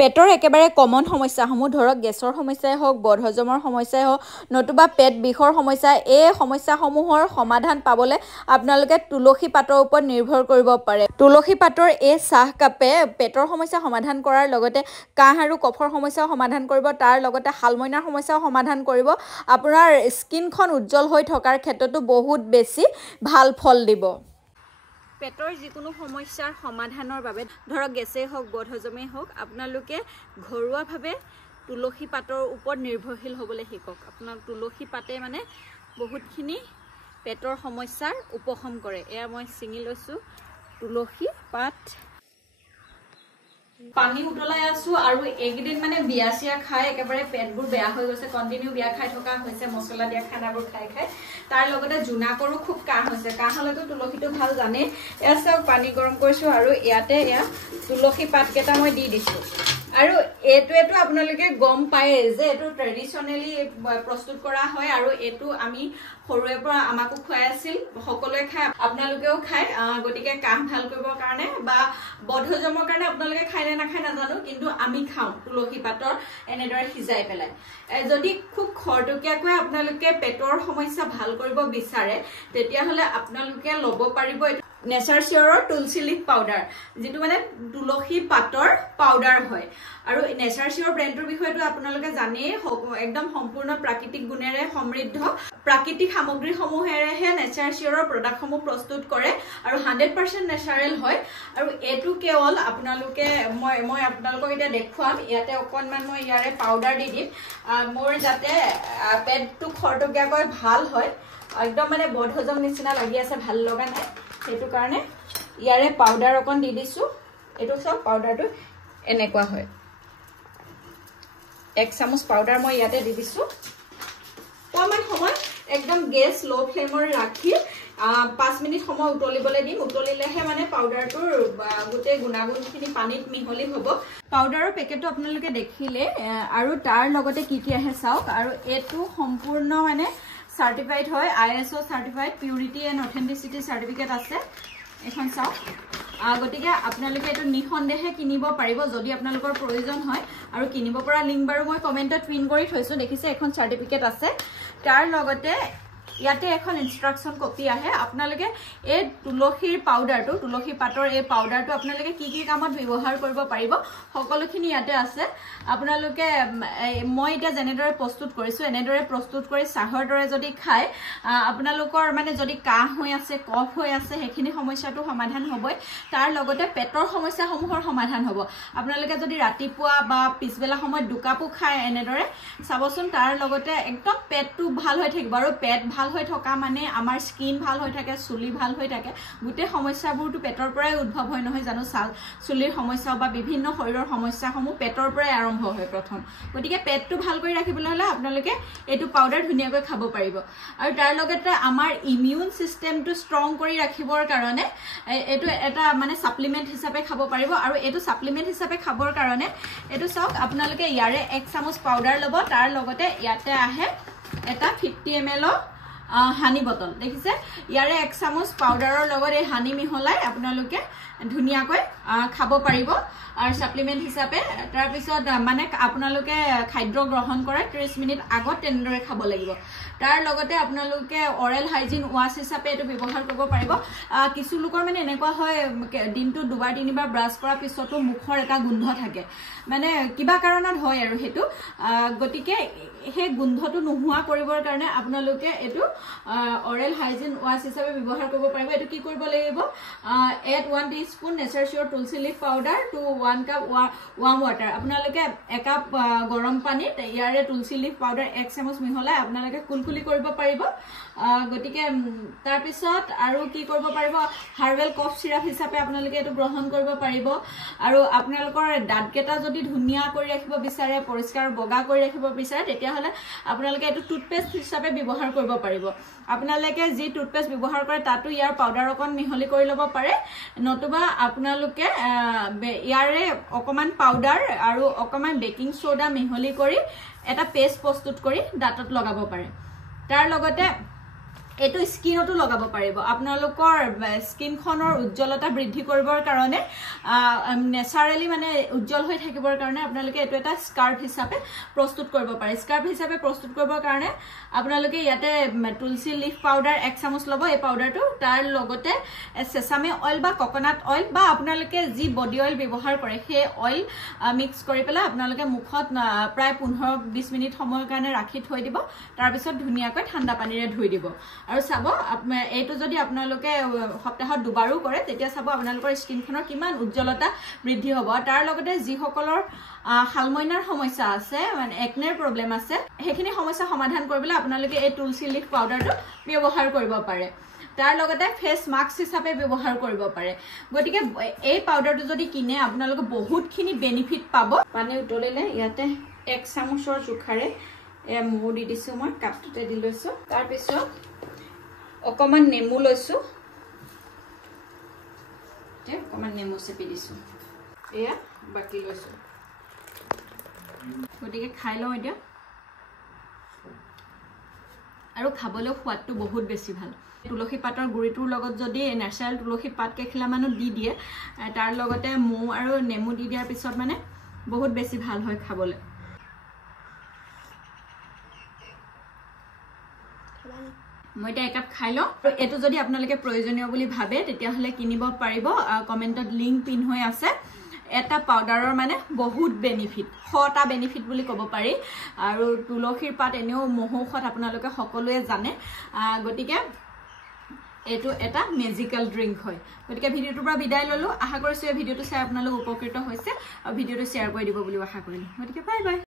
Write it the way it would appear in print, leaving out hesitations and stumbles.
পেটৰ একেবাৰে কমন সমস্যাসমূহ ধৰক গেছৰ সমস্যাই হওক বদহজমৰ সমস্যাই হওক নতুবা পেট বিষৰ সমস্যা এই সমস্যাসমূহৰ সমাধান পাবলৈ আপোনালোকে তুলসী পাতৰ ওপৰত নিৰ্ভৰ কৰিব পাৰে তুলসী পাতৰ এই চাহ কাপে পেটৰ সমস্যা সমাধান কৰাৰ লগতে কাহ আৰু কফৰ সমস্যাও সমাধান কৰিব তাৰ লগতে হালমইনাৰ সমস্যাও সমাধান কৰিব আপোনাৰ স্কিনখন উজ্জ্বল হৈ থকাৰ ক্ষেত্ৰতো বহুত বেছি ভাল ফল দিব পেটৰ যিকোনো সমস্যাৰ সমাধানৰ বাবে ধৰক গেছেই হওক বদহজমেই হওক আপোনালোকে ঘৰুৱাভাৱে তুলসী পাতৰ ওপৰত নিৰ্ভৰশীল হ'বলৈ শিকক আপোনাৰ তুলসী পাতে মানে বহুতখিনি পেটৰ সমস্যাৰ উপশম কৰে এয়া মই ছিঙি লৈছো তুলসী পাত পানী উতলাই আছো আৰু একদিন মানে বিয়া চিয়া খাই একেবাৰে পেটবোৰ বেয়া হৈ গৈছে কন্টিনিউ বিয়া খাই থকা হৈছে মছলা দিয়া খানাবোৰ খাই খাই তাৰ লগতে জুনাকৰো খুব কাহ হৈছে কাহ হলেতো তুলসীটো ভাল জানে এয়া চাওক পানী গৰম কৰিছো আৰু ইয়াতে এয়া তুলসী পাত কেইটা মই দি দিছো আৰু এটো আপোনালোকে গম পায় যে এটো ট্ৰেডিশনালি প্ৰস্তুত কৰা হয় আৰু এটো আমি সৰুৰে পৰা আমাকো খুৱাই আছিল সকলোৱে খায় আপোনালোকেও খায় গটিকে কাহ ভাল কৰিবৰ কাৰণে বা বদহজমৰ কাৰণে আপোনালোকে খায় না নাখায় নাজানো কিন্তু আমি খাওঁ তুলসী পাতৰ এনেদৰে সিজাই পেলাই যদি খুব খৰতকীয়াকৈ আপোনালোকে পেটৰ সমস্যা ভাল কৰিব বিচাৰে তেতিয়া হলে আপোনালোকে ল'ব পাৰিব নেচাৰ চিয়ৰৰ তুলসী লিফ পাউডাৰ যেটো মানে তুলসী পাতৰ পাউডাৰ হয় আৰু নেচাৰ চিয়ৰ ব্ৰেণ্ডৰ বিষয়টো আপোনালোকে জানে একদম সম্পূৰ্ণ প্ৰাকৃতিক গুণেৰে সমৃদ্ধ প্ৰাকৃতিক সামগ্ৰীসমূহেৰেহে নেচাৰ চিয়ৰৰ প্ৰডাক্টসমূহ প্ৰস্তুত কৰে আৰু 100% নেচাৰেল হয় আৰু এটো কেৱল আপোনালোকে মই আপোনালোকক এতিয়া দেখুৱাম ইয়াতে অকনমান মই ইয়াৰে পাউডাৰ দি দিম মোৰ যাতে পেটটো খৰতকীয়াকৈ ভাল হয় একদম মানে বদহজম নিচিনা লাগি আছে ভাল লগা নাই সেইটো কাৰণে ইয়াৰে পাউডাৰ অকন দি দিছো এটো সব পাউডাৰটো এনেকুৱা হয় 1 চামুচ পাউডাৰ মই ইয়াতে দি দিছো কমান সময় একদম গেছ লো ফ্লেমৰ ৰাখি 5 মিনিট সময় উতলিবলৈ দিম উতলিলেহে মানে পাউডাৰটোৰ গুটে গুণাগুণখিনি পানীত মিহলি হ'ব পাউডাৰৰ পেকেটটো আপোনালোকে দেখিলে আৰু তাৰ লগতে কি কি আহে চাওক আৰু এটো সম্পূৰ্ণ মানে সাৰ্টিফাইড হয় ISO certified purity and authenticity certificate আছে এখন চাওক গটিকে আপোনালোকে এটো নিখন্দেহে কিনিব পাৰিব যদি আপোনালোকৰ প্ৰয়োজন হয় আৰু কিনিব পৰা লিংক বাৰু মই কমেন্টত পিন কৰি থৈছো দেখিছে এখন সাৰ্টিফিকেট আছে তাৰ লগতে ইয়াতে এখন ইনস্ট্ৰাকচন কপি আহে আপোনালোকে এই তুলসীৰ পাউডাৰটো তুলসী পাতৰ এই পাউডাৰটো আপোনালোকে কি কি কামত ব্যৱহাৰ কৰিব পাৰিব সকলোখিনি ইয়াতে আছে আপোনালোকে মই এটা জেনেদৰে প্ৰস্তুত কৰিছো এনেদৰে প্ৰস্তুত কৰি চাহৰ দৰে যদি খায় আপোনালোকৰ মানে যদি কাহ হৈ আছে কফ হৈ আছে হেখিনি সমস্যাটো সমাধান হ'বই তাৰ লগতে পেটৰ সমস্যাসমূহৰ সমাধান হ'ব আপোনালোকে যদি ৰাতিপুৱা বা পিছবেলা সময়ত দুকাপু খায় এনেদৰে চাবচোন তাৰ লগতে একদম পেটটো ভাল হৈ থাকিব আৰু পেট ভাল হৈ থকা মানে আমাৰ স্কিন ভাল হৈ থাকে চুলি ভাল হৈ থাকে গুটে সমস্যাবোৰটো পেটৰ পৰাই উদ্ভৱ হয় নহয় জানো চুলিৰ সমস্যা বা বিভিন্ন শৰীৰৰ সমস্যাসমূহ পেটৰ পৰাই আৰম্ভ হয় প্ৰথম গটিকে পেটটো ভাল কৰি ৰাখিবলৈ হলে আপোনালোকে এটো পাউডাৰ ধুনিয়াকৈ খাব পাৰিব আৰু তাৰ লগতে আমাৰ ইমিউন সিস্টেমটো ষ্ট্ৰং কৰি ৰাখিবৰ কাৰণে এটো এটা মানে সাপ্লিমেন্ট হিচাপে খাব পাৰিব আৰু এটো সাপ্লিমেন্ট হিচাপে খাবৰ কাৰণে এটো চাওক আপোনালোকে ইয়াৰে 1 চামুচ পাউডাৰ ল'ব তাৰ লগতে ইয়াতে আহে এটা 50 ml হানি বটল দেখিছে ইয়াৰে 1 চামুচ পাউডাৰৰ লগত এই হানি মিহলাই আপোনালোকে ধুনিয়াকৈ খাব পাৰিব আৰু সাপ্লিমেন্ট হিচাপে তাৰ পিছত মানে আপোনালোকে খাদ্য গ্ৰহণ কৰা 30 মিনিট আগত তেনেদৰে খাব লাগিব তাৰ লগতে আপোনালোকে অৰেল হাইজিন ওয়াশ হিচাপে এটো ব্যৱহাৰ কৰিব পাৰিব কিছু লোকৰ মানে এনেকুৱা হয় দিনটো দুবাৰ তিনিবাৰ ব্ৰাছ কৰাৰ পিছতো মুখৰ এটা গোন্ধ থাকে মানে কিবা কাৰণত হয় আৰু হেতু গটিকে হে গোন্ধটো নোহোৱা কৰিবৰ কাৰণে আপোনালোকে এটো অৰেল হাইজিন ওয়াশ হিচাপে ব্যৱহাৰ কৰিব পাৰিব এটো কি কৰিব লাগিব add 1 teaspoon nature cheer tulsi leaf powder to 1 cup warm water আপোনালোকে 1 কাপ গৰম পানীত ইয়াৰে তুলসী লিফ পাউডাৰ 1 চামুচ মিহলাই আপোনালোকে কুলকুলি কৰিব পাৰিব গটিকে তাৰ পিছত আৰু কি কৰিব পাৰিব হাৰ্বেল কফ সিৰাপ হিচাপে আপোনালোকে এটো গ্ৰহণ কৰিব পাৰিব আৰু আপোনালোকৰ দাঁতকেটা যদি ধুনিয়া কৰি ৰাখিব বিচাৰে পৰিষ্কাৰ বগা কৰি ৰাখিব বিচাৰে তেতিয়া হলে আপোনালোকে এটো টুথপেষ্ট হিচাপে ব্যৱহাৰ কৰিব পাৰিব আপোনালোকে যি টুথপেষ্ট ব্যৱহাৰ কৰে তাতো ইয়াৰ পাউডাৰ অকন মিহলি কৰি ল'ব পাৰে নতুবা আপোনালোকে ইয়াৰে অকমান পাউডাৰ আৰু অকমান বেকিং সোডা মিহলি কৰি এটা পেষ্ট প্ৰস্তুত কৰি দাঁতত লগাব পাৰে তাৰ লগতে এটো স্কিনতো লগাব পাৰিব আপোনালোকৰ স্কিনখনৰ উজ্জ্বলতা বৃদ্ধি কৰিবৰ কাৰণে নেচাৰেলি মানে উজ্জ্বল হৈ থাকিবৰ কাৰণে আপোনালোকে এটো এটা স্কাৰ্ফ হিচাপে প্ৰস্তুত কৰিব পাৰে স্কাৰ্ফ হিচাপে প্ৰস্তুত কৰিবৰ কাৰণে আপোনালোকে ইয়াতে তুলসী লিফ পাউডাৰ 1 চামুচ লব এই পাউডাৰটো তাৰ লগতে সেসামে অইল বা কোকোনাট অইল বা আপোনালোকে যি বডি অইল ব্যৱহাৰ কৰে সেই অইল মিক্স কৰি পেলাই আপোনালোকে মুখত প্ৰায় 15-20 মিনিট সময়ৰ কাৰণে ৰাখি থৈ দিব তাৰ পিছত ধুনিয়াকৈ ঠাণ্ডা পানীৰে ধুই দিব আৰু চাব এইটো যদি আপোনালোকে সপ্তাহত দুবাৰো কৰে তেতিয়া চাব আপোনালোকৰ স্কিনখনৰ কিমান উজ্জ্বলতা বৃদ্ধি হ'ব তাৰ লগতে যি সকলৰ হালমইনাৰ সমস্যা আছে মানে একনেৰ প্ৰবলেম আছে হেখিনি সমস্যা সমাধান কৰিবলৈ আপোনালোকে এই তুলসী লিফ পাউডাৰটো ব্যৱহাৰ কৰিব পাৰে তাৰ লগতে ফেস মাস্ক হিচাপে ব্যৱহাৰ কৰিব পাৰে গতিকে এই পাউডাৰটো যদি কিনে আপোনালোকে বহুতখিনি বেনিফিট পাব পানী উতলিলে ইয়াতে 1 চামুচৰ জোখাৰে মৌ দি দিছো মই কাপটোতে দি লৈছো তাৰ পিছত অকমান নেমু লৈছো অকমান নেমু চেপি দিছো এয়া বাকি লৈছো গতিকে খাই লওঁ এতিয়া আৰু খাবলৈ সোৱাদটো বহুত বেছি ভাল তুলসী পাতৰ গুৰিটোৰ লগত যদি নেচাৰেল তুলসী পাত কেখিলা মানুহ দি দিয়ে তাৰ লগতে মৌ আৰু নেমু দি দিয়াৰ পিছত মানে বহুত বেছি ভাল হয় খাবলৈ মই এটা একাপ খাই লওঁ এটো যদি আপোনালোকে প্ৰয়োজনীয় বুলি ভাবে তেতিয়া হলে কিনিব পাৰিব কমেন্টত লিংক পিন হৈ আছে এটা পাউডাৰৰ মানে বহুত বেনিফিট 100টা বেনিফিট বুলি ক'ব পাৰি আৰু তুলসীৰ পাত এনেও মহৌষধ আপোনালোকে সকলোৱে জানে গতিকে এটো এটা মেজিক্যাল ড্ৰিংক হয় গতিকে ভিডিওটোৰ পৰা বিদায় ললো আশা কৰিছো এই ভিডিওটো চাই আপোনালোক উপকৃত হৈছে আৰু ভিডিওটো শেয়াৰ কৰি দিব বুলি আশা কৰিলো গতিকে বাই বাই